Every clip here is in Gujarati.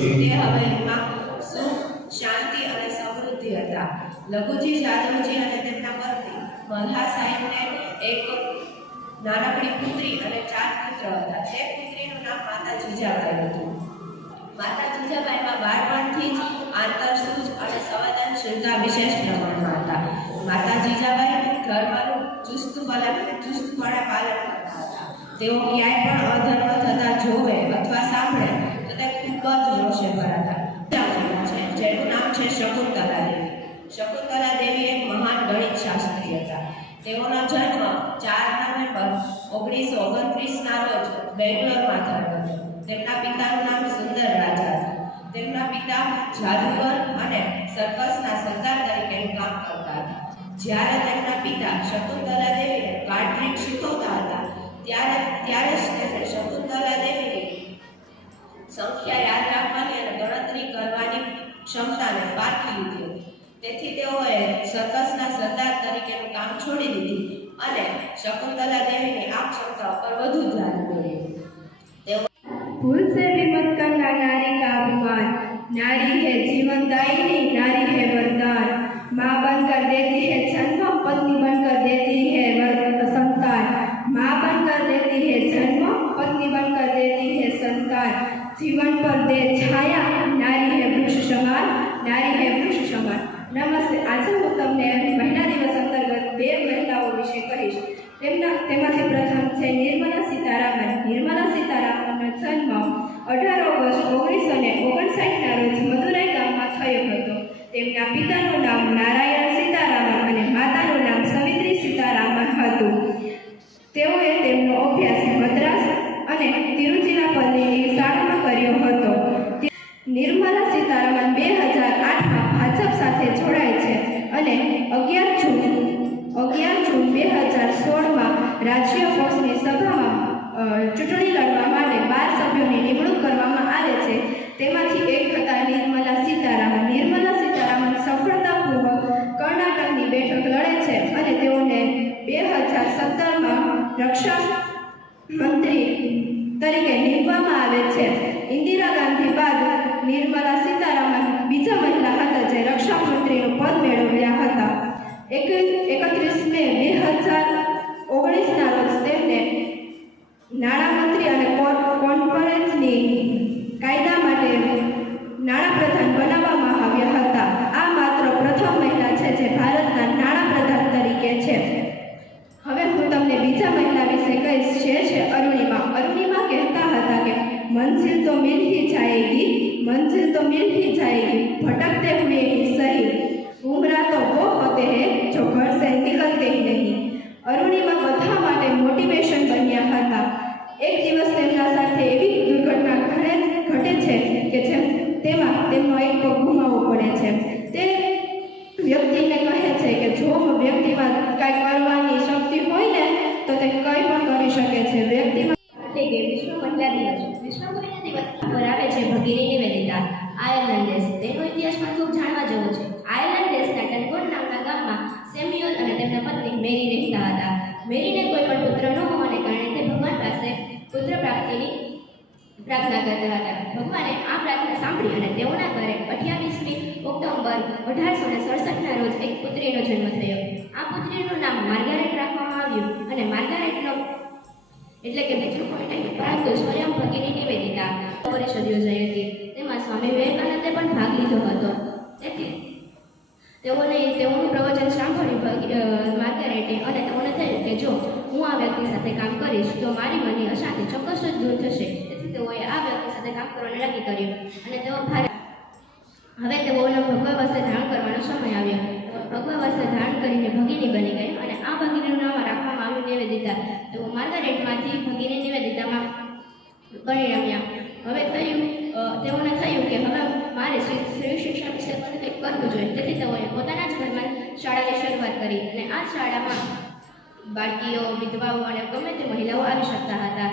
તે લઘુજી જાદવજી અને તેમના પત્ની મલ્હા સાહેબને એક નાનકડી પુત્રી અને ચાર પુત્ર હતા. તે પુત્રીનું નામ માતા જીજાબાઈ હતું. માતા જીજાબાઈમાં બાળપણથી જ આંતરસૂઝ અને સંવેદનશીલતા વિશેષ પ્રમાણમાં હતા. માતા જીજાબાઈ ધર્મનું ચુસ્તપણે ચુસ્તપણે પાલન કરતા હતા. તેઓ ક્યાંય પણ અધર્મ થતા જોવે અથવા સાંભળે તો તે ખૂબ જ રોષે ભરાતા જેનું નામ છે શકુંતલા દેવી શકુંતલા દેવી એક મહાન ગણિત શાસ્ત્રી હતા તેઓનો જન્મ ચાર નવેમ્બર ઓગણીસો ઓગણત્રીસના રોજ બેંગ્લોરમાં થયો હતો તેમના પિતાનું નામ સુંદર રાજા હતું તેમના પિતા જાદુગર અને સર્કસના સરદાર તરીકેનું કામ કરતા હતા જ્યારે તેમના પિતા શકુંતલા દેવીને કાર્ડ્રીક શીખવતા હતા ત્યારે ત્યારે જ તેમણે શકુંતલા દેવીની સંખ્યા યાદ રાખવાની અને ગણતરી કરવાની ક્ષમતાને પારખી લીધી હતી તેથી તેઓએ સર્કસના સરદાર તરીકેનું કામ છોડી દીધું અને શકુંતલા દેવીની આ ક્ષમતા પર વધુ ધ્યાન દોર્યું તેઓ भूल से भी मत करना नारी का अपमान नारी है जीवन दायिनी नारी है वरदान माँ बनकर देती है जन्म पत्नी बनकर देती है તેઓએ તેમનો અભ્યાસ મદ્રાસ અને તિરુચિરાપલ્લીની શાળામાં કર્યો હતો. નિર્મલા સીતારામન બે હજાર આઠમાં ભાજપ સાથે જોડાય છે અને અગિયાર જૂન અગિયાર જૂન બે હજાર સોળમાં રાજ્ય પક્ષની સભામાં ચૂંટણી લડવા માટે બાર સભ્યોની નિમણૂક કરવામાં આવે છે. તેમાંથી એક હતા નિર્મલા સીતારામન. નિર્મલા સીતારામન સફળતાપૂર્વક કર્ણાટકની બેઠક લડે છે અને તેઓને બે હજાર સત્તરમાં રક્ષા મંત્રી તરીકે નીમવામાં આવે છે. ઇન્દિરા ગાંધી બાદ નિર્મલા સીતારામન બીજા મહિલા હતા જે રક્ષામંત્રીનું પદ મેળવ્યા હતા. એક એક દિવસ તેમના સાથે એવી દુર્ઘટના ઘટે છે કે જેમ તેમાં તેમનો એક પુત્રીનો જન્મ થયો. આ પુત્રીનું નામ માર્ગારેટ રાખવામાં આવ્યું અને માર્ગારેટનો એટલે કે બીજું કોઈ નહીં, પરંતુ સ્વયં ભગીની નિવેદિતા પરિષદ યોજાઈ હતી. તેમાં સ્વામી વિવેકાનંદે પણ ભાગ લીધો હતો. તેથી તેઓને, તેઓનું પ્રવચન સાંભળ્યું માર્ગારેટે અને તેઓને થયું કે જો હું આ વ્યક્તિ સાથે કામ કરીશ, તો મારી મનની અશાંતિ ચોક્કસ જ દૂર થશે. તેથી તેઓએ આ વ્યક્તિ સાથે કામ કરવાનું નક્કી કર્યું. અને તેઓ ભારત હવે તેઓનો ભગવા પાસે ધ્યાન કરવાનો સમય આવ્યો. ભગવા વસ્ત્ર ધારણ કરીને ભગીની બની ગઈ અને આ ભગીનું નામ રાખવામાં આવ્યું નિવેદિતા. તેઓ માર્ગારેટમાંથી ભગીની નિવેદિતામાં પરિણમ્યા હવે થયું તેઓને થયું કે હવે મારે સ્ત્રી શિક્ષણ વિશે કંઈક કરવું જોઈએ. તેથી તેઓએ પોતાના જ ઘરમાં શાળાની શરૂઆત કરી અને આ શાળામાં બાળકીઓ, વિધવાઓ અને ગમે તે મહિલાઓ આવી શકતા હતા.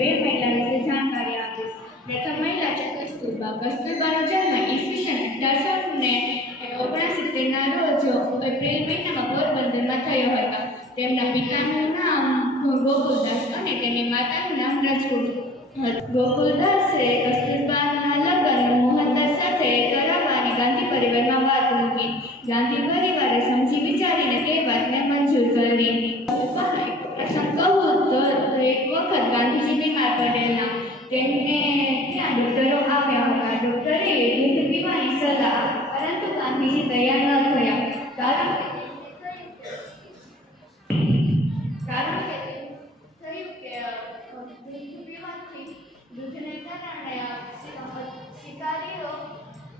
બે મહિલા વિશે જાણકારી આપીશ પ્રથમ મહિલા છે કસ્તુરબા કસ્તુરબાનો જન્મ ઈસવીસન અઢારસો ને ઓગણસિત્તેરના રોજ એપ્રિલ મહિનામાં પોરબંદરમાં થયો હતો તેમના પિતાનું નામ ગોકુલદાસ અને તેની માતાનું નામ રાજકોટ હતું. ગોકુલદાસે કસ્તુરબાના લગ્ન મોહનદાસ સાથે કરાવવાની ગાંધી પરિવારમાં વાત મૂકી ગાંધી પરિવારે સમજી વિચારીને તે વાતને મંજૂર કરી પ્રસંગ કહું તો એક વખત ગાંધીજી બીમાર પડેલા તેમને ત્યાં ડોક્ટરો આવ્યા હતા ડોક્ટરે દૂધ પીવાની સલાહ આપી. પરંતુ ગાંધીજી તૈયાર ન થયા કારણ કે કારણ કે થયું કે અ, દૂધ પીવાથી દૂધને કારણે અ, શિ- શિકારીઓ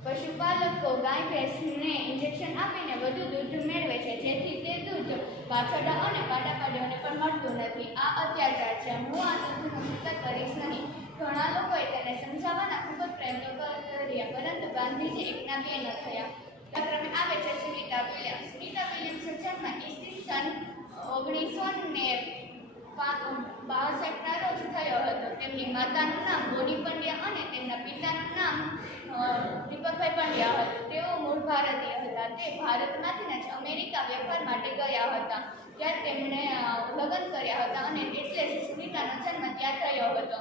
પશુપાલકો ગાય ભેંસને ઇન્જેક્શન આપીને વધુ દૂધ મેળવે છે જેથી તે દૂધ વાછરડા અને પાડાપાડીઓને પણ મળતું નથી આ અત્યાચાર છે હું આ દૂધનો સ્વીકાર કરીશ નહીં ઘણા લોકોએ તેને સમજાવવાના ખૂબ જ પ્રયત્નો કર્યા પરંતુ ગાંધીજી એકના બે ન થયા. ક્રમે આવે છે સુનિતા વિલિયમ્સ. સુનિતા વિલિયમ્સ જન્મ ઈસવીસન ઓગણીસો ને બાસઠના રોજ થયો હતો. તેમની માતાનું નામ બોની પંડ્યા અને તેમના પિતાનું નામ દીપકભાઈ પંડ્યા હતું. તેઓ મૂળ ભારતીય હતા. તે ભારતમાંથી જ અમેરિકા વેપાર માટે ગયા હતા. ત્યાં તેમણે લગ્ન કર્યા હતા અને એટલે સુનીતાનો જન્મ ત્યાં થયો હતો.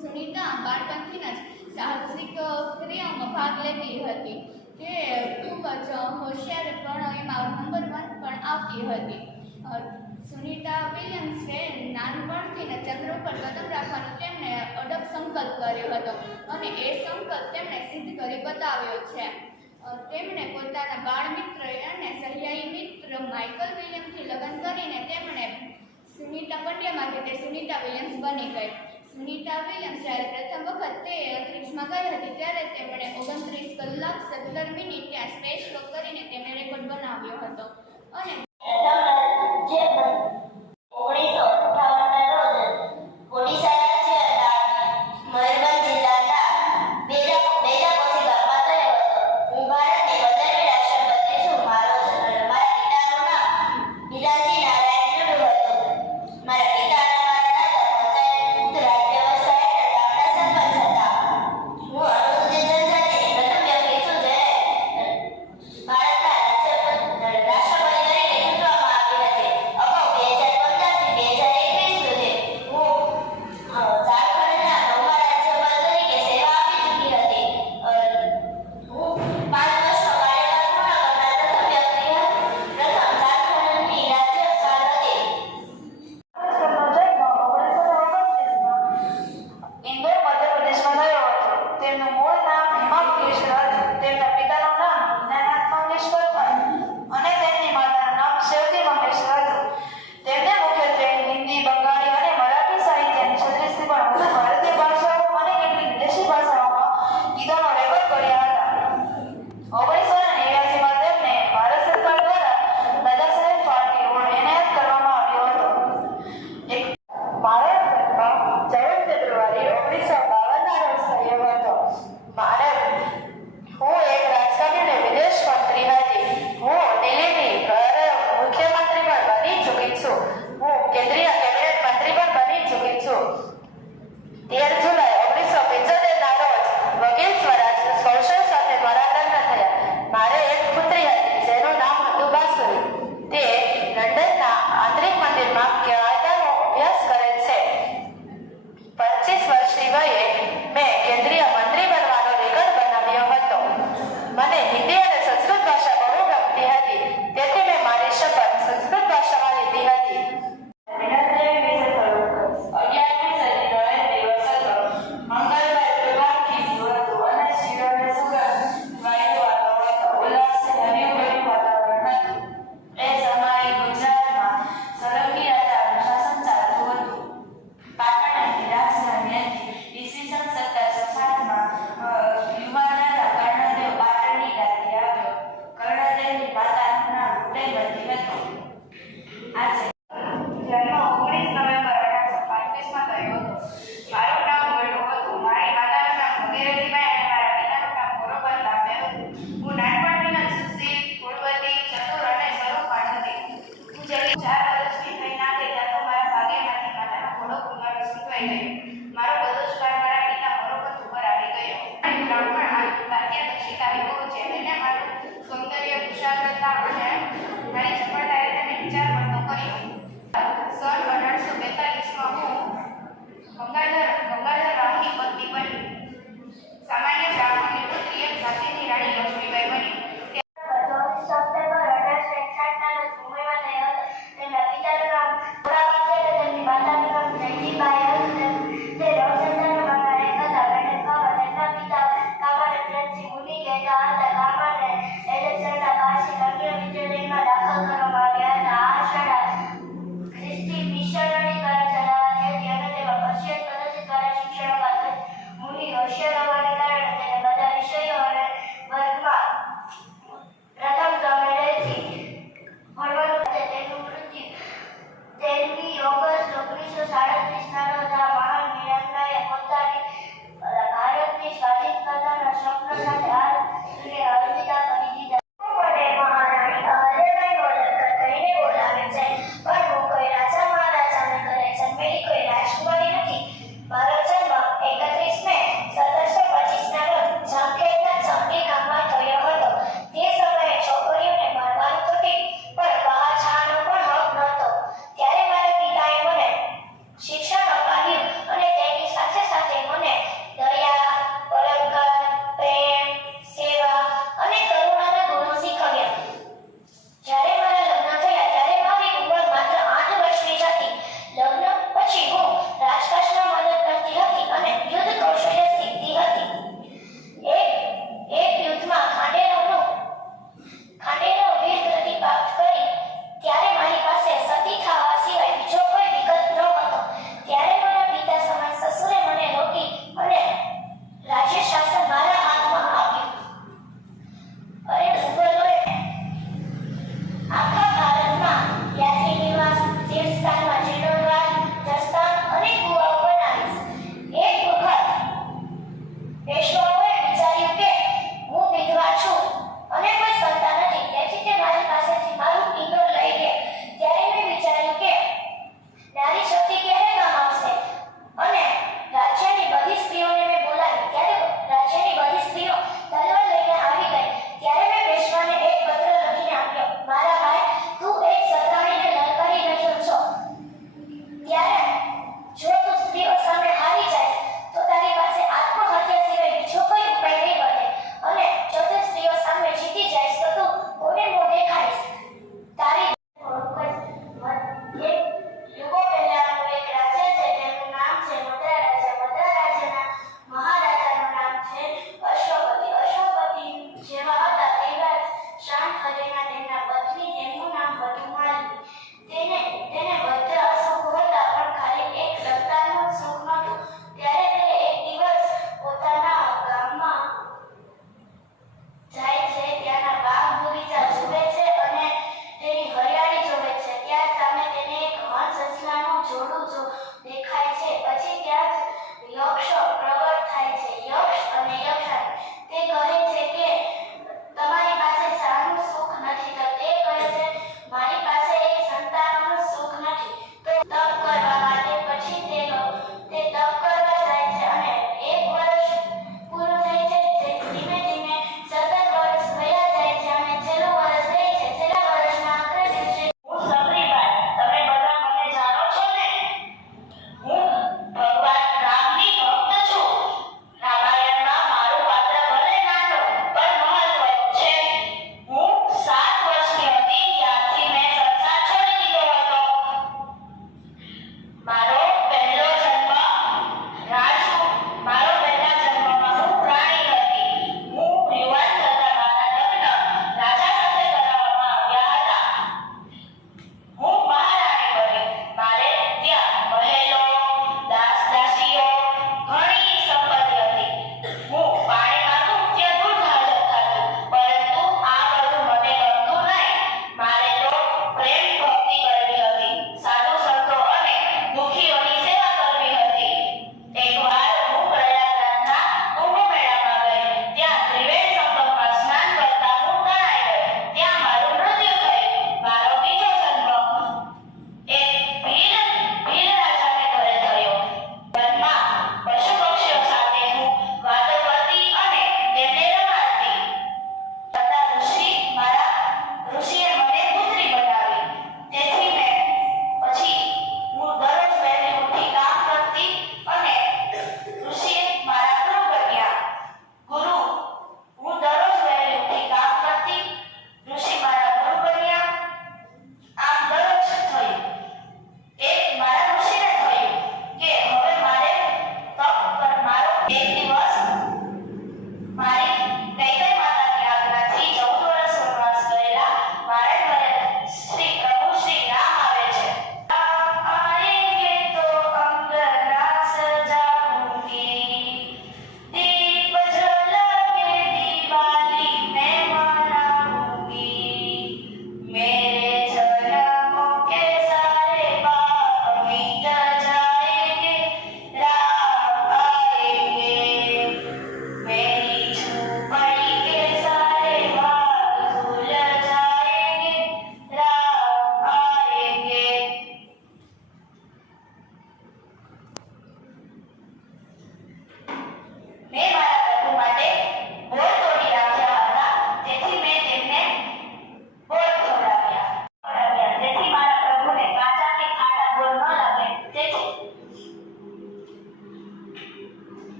સુનિતા બાળપણથી જ સાહસિક ક્રિયામાં ભાગ લેતી હતી તે ખૂબ જ હોશિયાર પણ એમાં નંબર વન પણ આવતી હતી. સુનિતા વિલિયમ્સ વિલિયમ્સે નાનપણથી ચંદ્ર ઉપર કદમ રાખવાનો તેમણે અડગ સંકલ્પ કર્યો હતો અને એ સંકલ્પ તેમણે સિદ્ધ કરી બતાવ્યો છે. તેમણે પોતાના બાળ મિત્ર અને સહિયાઈ મિત્ર માઇકલ વિલિયમથી લગ્ન કરીને તેમણે સુનિતા પંડ્યામાંથી તે સુનિતા વિલિયમ્સ બની ગઈ. સુનીતા વિલિયમ્સ જ્યારે પ્રથમ વખત તે અંતરિક્ષમાં ગઈ હતી ત્યારે તેમણે ઓગણત્રીસ કલાક સત્તર મિનિટ ત્યાં સ્પેસ વોક કરીને તેમણે રેકોર્ડ બનાવ્યો હતો. અને